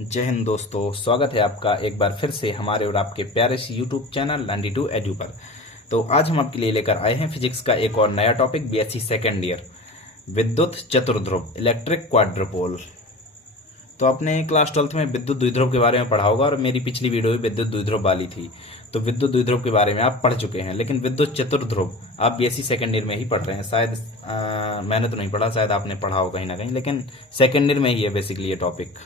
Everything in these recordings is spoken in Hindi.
जय हिंद दोस्तों, स्वागत है आपका एक बार फिर से हमारे और आपके प्यारे से यूट्यूब चैनल 92 एडू पर। तो आज हम आपके लिए लेकर आए हैं फिजिक्स का एक और नया टॉपिक, बीएससी सेकेंड ईयर, विद्युत चतुर्ध्रुव, इलेक्ट्रिक क्वाड्रुपोल। तो आपने क्लास 12th में विद्युत द्विध्रुव के बारे में पढ़ा होगा और मेरी पिछली वीडियो भी विद्युत द्विध्रुव वाली थी। तो विद्युत द्विध्रुव के बारे में आप पढ़ चुके हैं, लेकिन विद्युत चतुर्ध्रुव आप बीएससी सेकेंड ईयर में ही पढ़ रहे हैं। शायद मैंने तो नहीं पढ़ा, शायद आपने पढ़ा हो कहीं ना कहीं, लेकिन सेकेंड ईयर में ही है बेसिकली ये टॉपिक।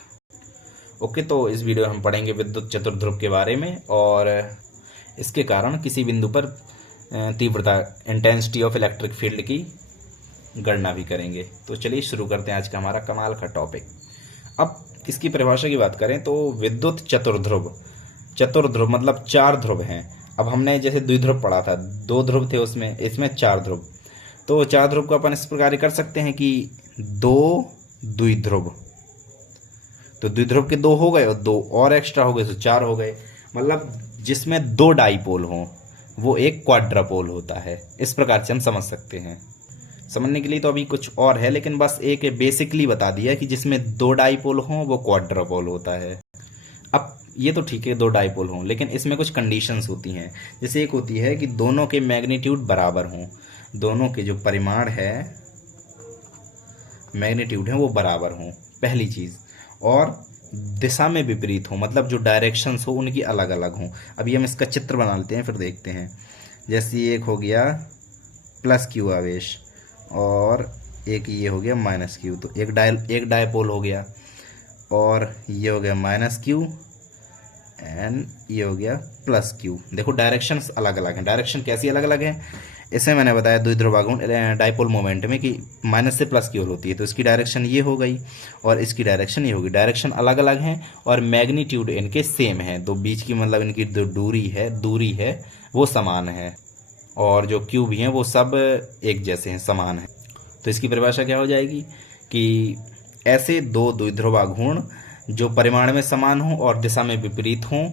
ओके, तो इस वीडियो में हम पढ़ेंगे विद्युत चतुर्ध्रुव के बारे में और इसके कारण किसी बिंदु पर तीव्रता, इंटेंसिटी ऑफ इलेक्ट्रिक फील्ड की गणना भी करेंगे। तो चलिए शुरू करते हैं आज का हमारा कमाल का टॉपिक। अब इसकी परिभाषा की बात करें तो विद्युत चतुर्ध्रुव, चतुर्ध्रुव मतलब चार ध्रुव हैं। अब हमने जैसे द्विध्रुव पढ़ा था, दो ध्रुव थे उसमें, इसमें चार ध्रुव। तो चार ध्रुव को अपन इस प्रकार कर सकते हैं कि दो द्विध्रुव, तो द्विध्रुव के दो हो गए और दो और एक्स्ट्रा हो गए तो चार हो गए। मतलब जिसमें दो डाइपोल हों वो एक क्वाड्रापोल होता है। इस प्रकार से हम समझ सकते हैं। समझने के लिए तो अभी कुछ और है, लेकिन बस एक बेसिकली बता दिया कि जिसमें दो डाइपोल हों वो क्वाड्रापोल होता है। अब ये तो ठीक है दो डाइपोल हों, लेकिन इसमें कुछ कंडीशंस होती हैं। जैसे एक होती है कि दोनों के मैग्नीट्यूड बराबर हों, दोनों के जो परिमाण है, मैग्नीट्यूड है, वो बराबर हों, पहली चीज़। और दिशा में विपरीत हो, मतलब जो डायरेक्शंस हो उनकी अलग अलग हों। अभी हम इसका चित्र बना लेते हैं, फिर देखते हैं। जैसे एक हो गया प्लस क्यू आवेश और एक ये हो गया माइनस क्यू, तो एक डायपोल हो गया, और ये हो गया माइनस क्यू एंड ये हो गया प्लस क्यू। देखो डायरेक्शंस अलग अलग हैं। डायरेक्शन कैसी अलग अलग है, इसे मैंने बताया द्विध्रुवाघूर्ण डाइपोल मोमेंट में कि माइनस से प्लस की ओर होती है। तो इसकी डायरेक्शन ये हो गई और इसकी डायरेक्शन ये होगी। डायरेक्शन अलग अलग हैं और मैग्नीट्यूड इनके सेम है। तो बीच की मतलब इनकी जो दूरी है वो समान है, और जो क्यू भी हैं वो सब एक जैसे हैं, समान है। तो इसकी परिभाषा क्या हो जाएगी कि ऐसे दो द्विध्रुवाघूर्ण जो परिमाण में समान हों और दिशा में विपरीत हों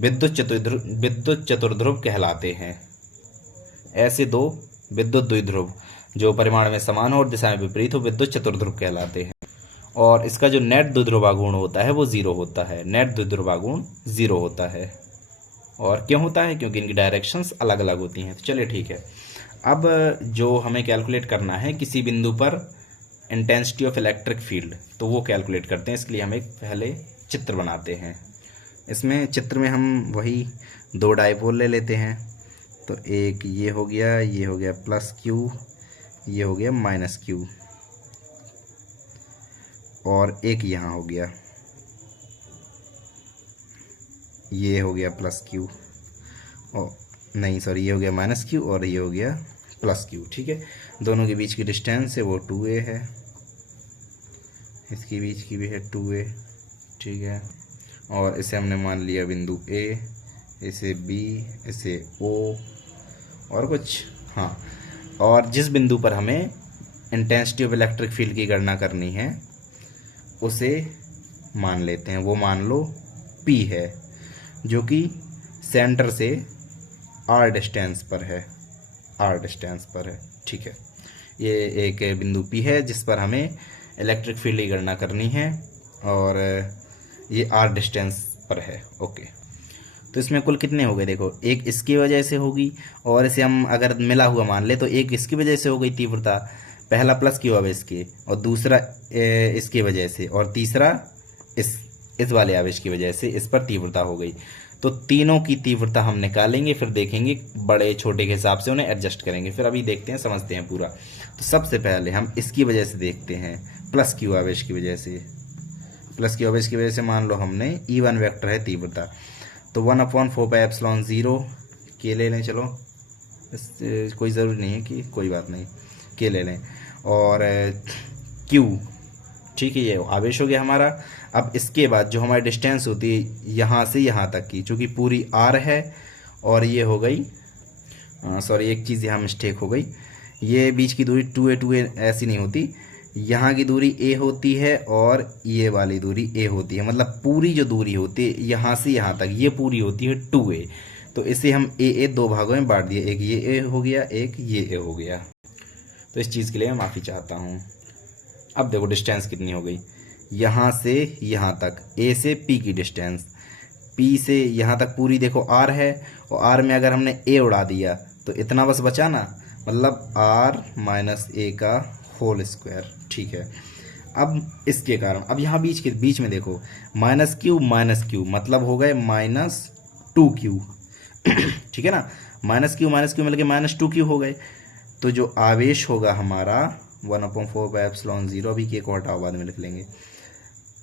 विद्युत चतुर्ध्रुव कहलाते हैं। ऐसे दो विद्युत द्विध्रुव जो परिमाण में समान हो और दिशा में विपरीत हो विद्युत चतुर्ध्रुव कहलाते हैं। और इसका जो नेट द्विध्रुवाघूर्ण होता है वो जीरो होता है। नेट द्विध्रुवाघूर्ण जीरो होता है। और क्यों होता है? क्योंकि इनकी डायरेक्शंस अलग अलग होती हैं। तो चलिए ठीक है, अब जो हमें कैलकुलेट करना है किसी बिंदु पर इंटेंसिटी ऑफ इलेक्ट्रिक फील्ड, तो वो कैलकुलेट करते हैं। इसके लिए हम एक पहले चित्र बनाते हैं। इसमें चित्र में हम वही दो डाइपोल ले लेते हैं। तो एक ये हो गया प्लस क्यू, ये हो गया माइनस क्यू, और एक यहाँ हो गया, ये हो गया प्लस क्यू, और नहीं सॉरी, ये हो गया माइनस क्यू और ये हो गया प्लस क्यू। ठीक है, दोनों के बीच की डिस्टेंस है वो 2a है, इसके बीच की भी है 2a। ठीक है, और इसे हमने मान लिया बिंदु A, इसे B, इसे O और कुछ, हाँ। और जिस बिंदु पर हमें इंटेंसिटी ऑफ इलेक्ट्रिक फील्ड की गणना करनी है उसे मान लेते हैं, वो मान लो P है, जो कि सेंटर से R डिस्टेंस पर है। ठीक है, ये एक बिंदु P है जिस पर हमें इलेक्ट्रिक फील्ड की गणना करनी है और ये R डिस्टेंस पर है। ओके, तो इसमें कुल कितने हो गए? देखो, एक इसकी वजह से होगी और इसे हम अगर मिला हुआ मान ले तो एक इसकी वजह से हो गई तीव्रता, पहला प्लस क्यू आवेश की, और दूसरा इसकी वजह से, और तीसरा इस वाले आवेश की वजह से इस पर तीव्रता हो गई। तो तीनों की तीव्रता हम निकालेंगे, फिर देखेंगे बड़े छोटे के हिसाब से उन्हें एडजस्ट करेंगे। फिर अभी देखते हैं, समझते हैं पूरा। तो सबसे पहले हम इसकी वजह से देखते हैं, प्लस क्यू आवेश की वजह से। प्लस क्यू आवेश की वजह से मान लो हमने E1 वेक्टर है तीव्रता, तो 1/4πε0 के ले लें। चलो, कोई ज़रूरी नहीं है कि, कोई बात नहीं, के ले लें। और Q, ठीक है, ये आवेश हो गया हमारा। अब इसके बाद जो हमारी डिस्टेंस होती है यहाँ से यहाँ तक की, चूँकि पूरी R है, और ये हो गई, सॉरी एक चीज़ यहाँ मिस्टेक हो गई, ये बीच की दूरी 2a ऐसी नहीं होती, यहाँ की दूरी a होती है और ये वाली दूरी a होती है। मतलब पूरी जो दूरी होती है यहाँ से यहाँ तक, ये पूरी होती है 2a। तो इसे हम a दो भागों में बांट दिया, एक ये a हो गया, एक ये a हो गया। तो इस चीज़ के लिए मैं माफ़ी चाहता हूँ। अब देखो डिस्टेंस कितनी हो गई, यहाँ से यहाँ तक, ए से पी की डिस्टेंस, पी से यहाँ तक पूरी देखो आर है, और आर में अगर हमने ए उड़ा दिया तो इतना बस बचा ना, मतलब आर माइनस ए का होल स्क्वायर। ठीक है, अब इसके कारण अब यहाँ बीच में देखो माइनस क्यू मतलब हो गए -2q। ठीक है ना, -q मिल के -2q हो गए। तो जो आवेश होगा हमारा 1/4πε0, अभी के को हटाओ बाद में लिख लेंगे,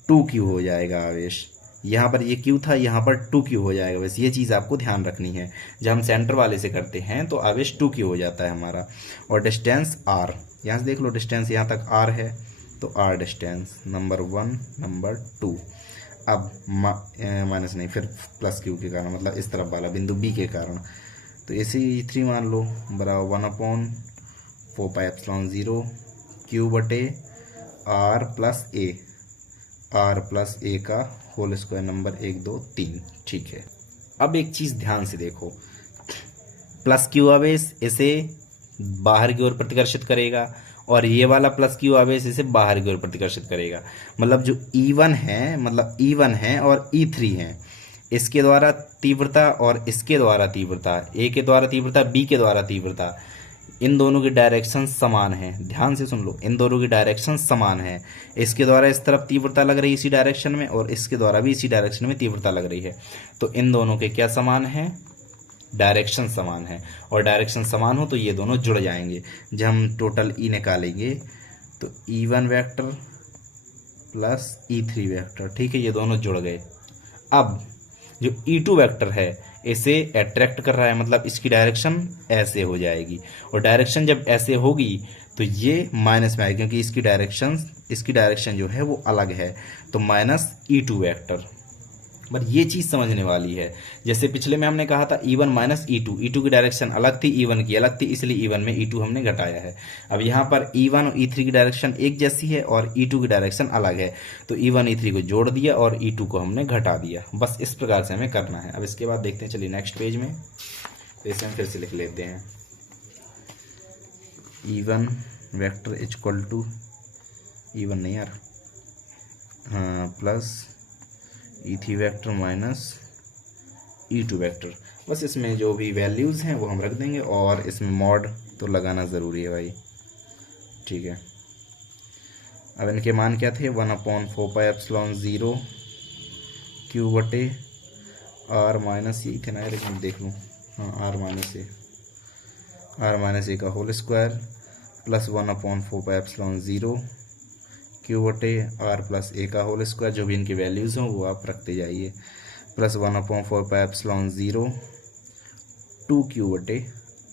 2q हो जाएगा आवेश। यहाँ पर ये q था, यहाँ पर 2q हो जाएगा। बस ये चीज़ आपको ध्यान रखनी है, जब हम सेंटर वाले से करते हैं तो आवेश 2q हो जाता है हमारा। और डिस्टेंस r, यहाँ से देख लो डिस्टेंस यहाँ तक r है, तो r डिस्टेंस नंबर 1 नंबर 2। अब माइनस नहीं, फिर प्लस q के कारण, मतलब इस तरफ वाला बिंदु b के कारण, तो इसे 3 मान लो बराबर 1/4πε0 q बटे r प्लस ए का होल स्क्वायर नंबर 1 2 3। ठीक है, अब एक चीज़ ध्यान से देखो, प्लस क्यू आवेश इसे बाहर की ओर प्रतिकर्षित करेगा, और ये वाला प्लस क्यू आवेश इसे बाहर की ओर प्रतिकर्षित करेगा। मतलब जो E1 है और E3 है, इसके द्वारा तीव्रता और इसके द्वारा तीव्रता, ए के द्वारा तीव्रता, बी के द्वारा तीव्रता, इन दोनों की डायरेक्शन समान है। ध्यान से सुन लो, इन दोनों की डायरेक्शन समान है। इसके द्वारा इस तरफ तीव्रता लग रही है इसी डायरेक्शन में, और इसके द्वारा भी इसी डायरेक्शन में तीव्रता लग रही है। तो इन दोनों के क्या समान है? डायरेक्शन समान है। और डायरेक्शन समान हो तो ये दोनों जुड़ जाएंगे। जब हम टोटल ई निकालेंगे तो E1 vector plus E3 vector, ठीक है, ये दोनों जुड़ गए। अब जो E2 वेक्टर है इसे अट्रैक्ट कर रहा है, मतलब इसकी डायरेक्शन ऐसे हो जाएगी, और डायरेक्शन जब ऐसे होगी तो ये माइनस में आएगी, क्योंकि इसकी डायरेक्शन जो है वो अलग है, तो -E2 वेक्टर। बट ये चीज़ समझने वाली है, जैसे पिछले में हमने कहा था E1 माइनस E2 की डायरेक्शन अलग थी, E1 की अलग थी, इसलिए E1 में E2 हमने घटाया है। अब यहाँ पर E1 और E3 की डायरेक्शन एक जैसी है और E2 की डायरेक्शन अलग है, तो E1 E3 को जोड़ दिया और E2 को हमने घटा दिया। बस इस प्रकार से हमें करना है। अब इसके बाद देखते हैं, चलिए नेक्स्ट पेज में, तो इसे हम फिर से लिख लेते हैं। E1 vector equal to E1 नहीं यार, हाँ, plus E3 vector minus E2 vector. बस इसमें जो भी वैल्यूज़ हैं वो हम रख देंगे, और इसमें मॉड तो लगाना ज़रूरी है भाई। ठीक है, अब इनके मान क्या थे? 1/4πε0 q बटे r माइनस, यही थे ना यार, लेकिन देख लूँ, हाँ, r माइनस ए का होल स्क्वायर प्लस 1/4πε0 q बटे r प्लस ए का होल स्क्वायर, जो भी इनकी वैल्यूज़ हों वो आप रखते जाइए, प्लस 1/4πε0 2q बटे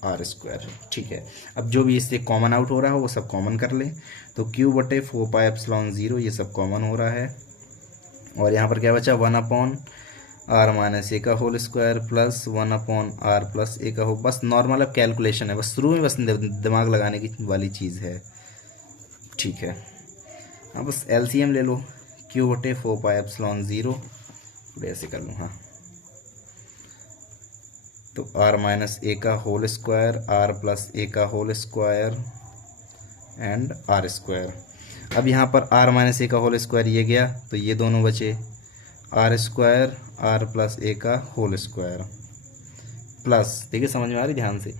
r स्क्वायर। ठीक है, अब जो भी इससे कॉमन आउट हो रहा हो वो सब कॉमन कर लें, तो q बटे 4πε0 ये सब कॉमन हो रहा है, और यहाँ पर क्या बचा? 1/r माइनस ए का whole square plus 1/r plus ए का हो। बस नॉर्मल अब कैलकुलेशन है, बस शुरू में बस दिमाग लगाने की वाली चीज़ है। ठीक है, अब बस LCM ले लो, q बटे 4πε0, ऐसे कर लूँ, हाँ, तो r माइनस ए का होल स्क्वायर, r प्लस ए का whole square and r square. अब यहाँ पर r माइनस ए का होल स्क्वायर ये गया, तो ये दोनों बचे, r स्क्वायर r प्लस ए का होल स्क्वायर प्लस, देखिए समझ में आ रही ध्यान से,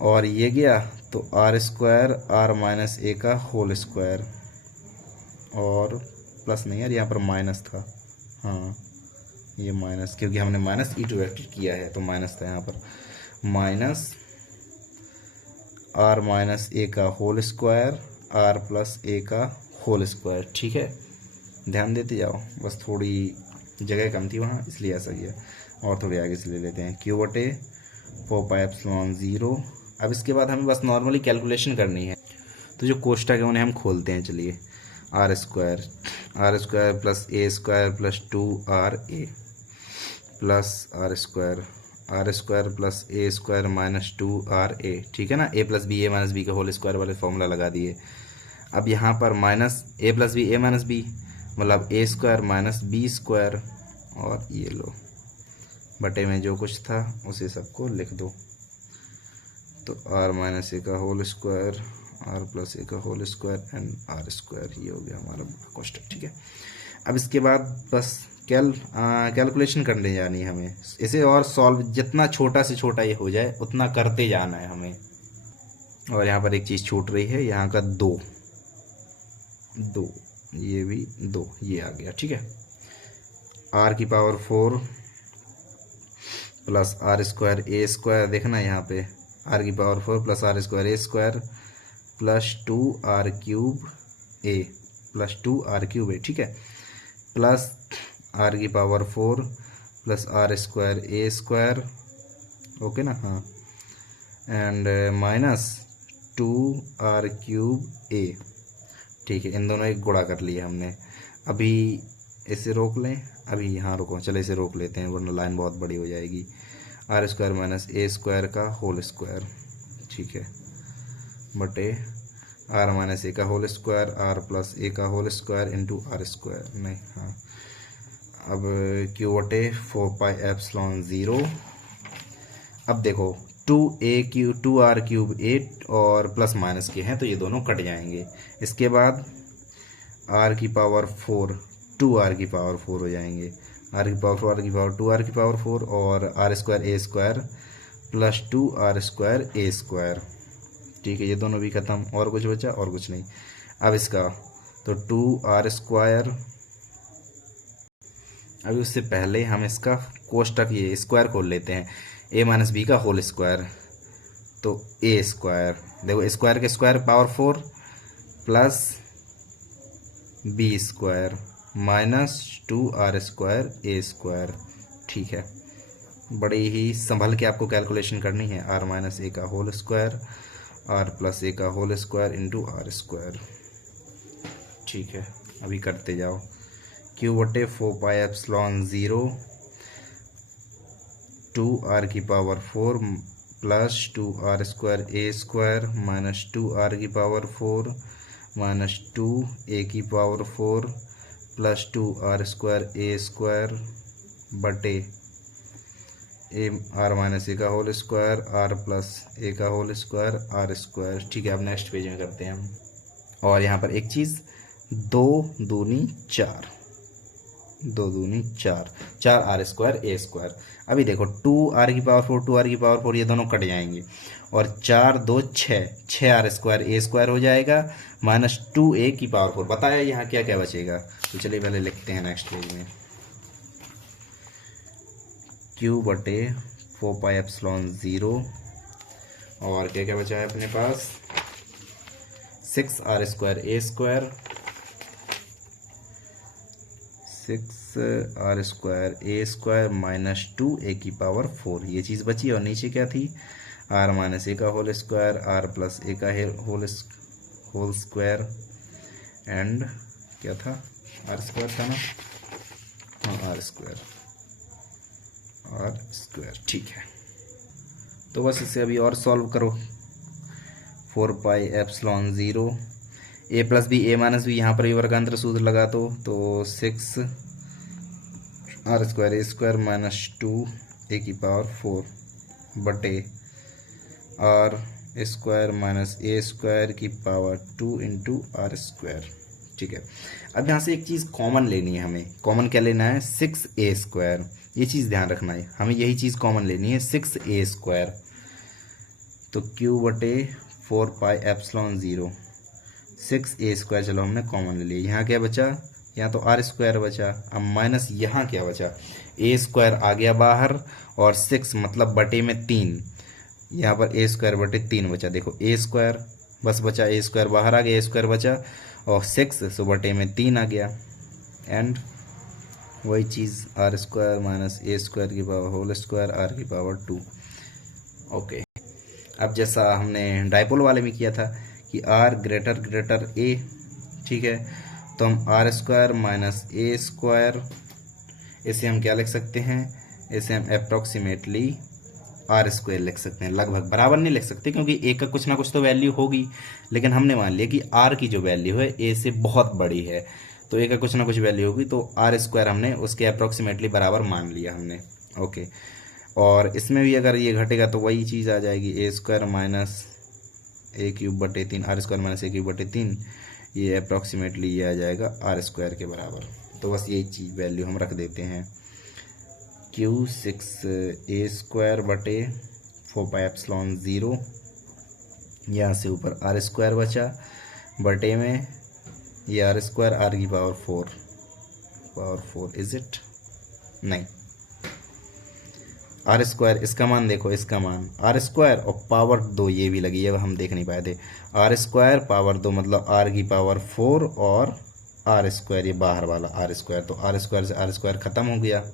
और ये गया तो r स्क्वायर r माइनस ए का होल स्क्वायर, और प्लस नहीं यार, यहाँ पर माइनस था, हाँ ये माइनस, क्योंकि हमने माइनस E2 वेक्टर किया है तो माइनस था यहाँ पर, माइनस r माइनस ए का होल स्क्वायर r प्लस ए का होल स्क्वायर। ठीक है, ध्यान देते जाओ, बस थोड़ी जगह कम थी वहाँ इसलिए ऐसा किया, और थोड़ी आगे से ले लेते हैं, q बटे 4πε0। अब इसके बाद हमें बस नॉर्मली कैलकुलेशन करनी है, तो जो कोष्टक है उन्हें हम खोलते हैं। चलिए, r square plus a square plus 2ra प्लस r square plus a square minus 2ra, ठीक है ना, a plus B, A minus B का होल स्क्वायर वाले फॉर्मूला लगा दिए। अब यहाँ पर minus a plus B, A minus b, मतलब a square minus b square, और ये लो बटे में जो कुछ था उसे सबको लिख दो, तो r माइनस ए का होल स्क्वायर आर प्लस ए का whole square and R square, ये हो गया हमारा कांस्टेंट। ठीक है, अब इसके बाद बस कैलकुलेशन करने जानी है हमें इसे, और सॉल्व जितना छोटा से छोटा ये हो जाए उतना करते जाना है हमें। और यहाँ पर एक चीज़ छूट रही है, यहाँ का 2, ये भी 2, ये आ गया। ठीक है, आर की पावर 4 प्लस आर स्क्वायर ए स्क्वायर, देखना यहाँ पे आर की power 4 plus r square A square plus 2 r cube a plus 2 r cube a. ठीक है, प्लस आर की पावर 4 प्लस आर स्क्वायर ए स्क्वायर, ओके ना, हाँ, and minus 2 r cube a. ठीक है, इन दोनों एक गुणा कर लिया हमने। अभी इसे रोक लें, अभी यहाँ रुको, चलो इसे रोक लेते हैं वरना लाइन बहुत बड़ी हो जाएगी। आर स्क्वायर माइनस ए स्क्वायर का होल स्क्वायर, ठीक है, बटे आर माइनस ए का होल स्क्वायर, आर प्लस ए का whole square into R square, नहीं, हाँ, अब क्यू बटे 4 पाई एप्सिलॉन 0। अब देखो 2 आर क्यूब 8 और प्लस माइनस के हैं तो ये दोनों कट जाएंगे। इसके बाद आर की पावर 4 2 आर की पावर 4 हो जाएंगे, आर की पावर 4 आर की पावर 2 आर की पावर 4 और आर स्क्वायर ए स्क्वायर प्लस 2 आर स्क्वायर ए स्क्वायर। ठीक है, ये दोनों भी खत्म, और कुछ बचा? और कुछ नहीं। अब इसका तो 2 आर स्क्वायर, अभी उससे पहले हम इसका कोष्टक ये स्क्वायर खोल लेते हैं, ए माइनस बी का होल स्क्वायर, तो ए स्क्वायर, देखो स्क्वायर के square power 4 plus B square minus 2 R square ए स्क्वायर। ठीक है, बड़ी ही संभल के आपको कैलकुलेशन करनी है। आर माइनस ए का होल स्क्वायर, आर प्लस ए का whole square into R square. ठीक है, अभी करते जाओ। क्यू बटे 4 पाई एप्सिलॉन 0 2 आर की पावर 4 प्लस 2 आर स्क्वायर ए स्क्वायर माइनस 2 आर की पावर 4 माइनस 2 ए की पावर 4 प्लस 2 आर स्क्वायर ए स्क्वायर बटे ए आर माइनस ए का होल स्क्वायर, आर प्लस ए का होल स्क्वायर, आर स्क्वायर। ठीक है, अब नेक्स्ट पेज में करते हैं हम। और यहाँ पर एक चीज़, 2 दूनी 4, 2 दूनी 4, 4 आर स्क्वायर ए स्क्वायर। अभी देखो 2 आर की पावर 4 2 आर की पावर 4 ये दोनों कट जाएंगे, और 4 2 6, 6 आर स्क्वायर ए स्क्वायर हो जाएगा माइनस 2 ए की पावर 4। बताया यहाँ क्या क्या बचेगा, तो चलिए पहले लिखते हैं नेक्स्ट पेज में। क्यू बटे 4 पाई एप्सिलॉन 0 और क्या क्या बचा है अपने पास, 6 R square A square, 6 R square A square minus 2 A की पावर 4, ये चीज़ बची। और नीचे क्या थी, आर माइनस ए का होल स्क्वायर, आर प्लस ए का होल स्क्वायर एंड क्या था, आर स्क्वायर था ना, हाँ आर स्क्वायर, आर स्क्वायर। ठीक है, तो बस इसे अभी और सॉल्व करो। 4 pi epsilon 0 A plus B A minus B, यहाँ पर भी वर्गांतर सूत्र लगा दो, तो 6 R square A square minus 2 A की पावर 4 बटे आर स्क्वायर माइनस ए स्क्वायर की पावर 2 इंटू आर स्क्वायर। ठीक है, अब यहाँ से एक चीज़ कॉमन लेनी है हमें। कॉमन क्या लेना है, 6 ए स्क्वायर, ये चीज़ ध्यान रखना है, हमें यही चीज़ कॉमन लेनी है, 6 ए स्क्वायर। तो क्यू बटे 4 पाई एप्सिलॉन 0 6 ए स्क्वायर, चलो हमने कॉमन ले लिया। यहाँ क्या बचा, यहाँ तो आर स्क्वायर बचा। अब माइनस यहाँ क्या बचा, ए स्क्वायर आ गया बाहर और 6 मतलब बटे में 3, यहाँ पर ए स्क्वायर बटे 3 बचा। देखो ए स्क्वायर बस बचा, ए स्क्वायर बाहर आ गया, ए स्क्वायर बचा और 6 सो बटे में 3 आ गया। एंड वही चीज़ आर स्क्वायर माइनस ए स्क्वायर की पावर होल स्क्वायर आर की पावर 2। ओके, अब जैसा हमने डायपोल वाले में किया था कि आर ग्रेटर ए, ठीक है, तो हम आर स्क्वायर माइनस ए स्क्वायर, इसे हम क्या लिख सकते हैं, इसे हम अप्रॉक्सीमेटली आर स्क्वायर लिख सकते हैं। लगभग, बराबर नहीं लिख सकते क्योंकि ए का कुछ ना कुछ तो वैल्यू होगी, लेकिन हमने मान लिया कि आर की जो वैल्यू है ए से बहुत बड़ी है, तो ए का कुछ ना कुछ वैल्यू होगी, तो आर स्क्वायर हमने उसके अप्रॉक्सीमेटली बराबर मान लिया हमने। ओके, और इसमें भी अगर ये घटेगा तो वही चीज़ आ जाएगी, ए square minus a³/3 r² - a³/3, ये अप्रॉक्सीमेटली ये आ जाएगा r² के बराबर। तो बस यही चीज़ वैल्यू हम रख देते हैं। q6a²/4πε0, यहाँ से ऊपर r² बचा, बटे में ये r² r⁴ इज इट, नहीं r², इसका मान देखो, इसका मान r² और पावर 2 ये भी लगी है, हम देख नहीं पाए थे। r² पावर 2 मतलब r⁴ और r², ये बाहर वाला r², तो r² से r² खत्म हो गया।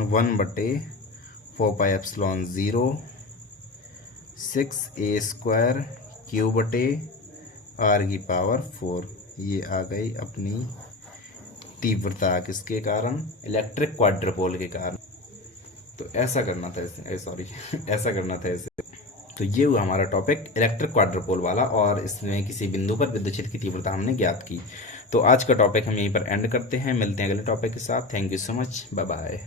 1/4πε0 6a²q/r⁴, ये आ गई अपनी तीव्रता, किसके कारण? इलेक्ट्रिक क्वाड्रुपोल के कारण। तो ऐसा करना था ऐसे, सॉरी ऐसा करना था ऐसे। तो ये हुआ हमारा टॉपिक इलेक्ट्रिक क्वाड्रुपोल वाला, और इसमें किसी बिंदु पर विद्युत क्षेत्र की तीव्रता हमने ज्ञात की। तो आज का टॉपिक हम यहीं पर एंड करते हैं, मिलते हैं अगले टॉपिक के साथ। Thank you so much, bye bye.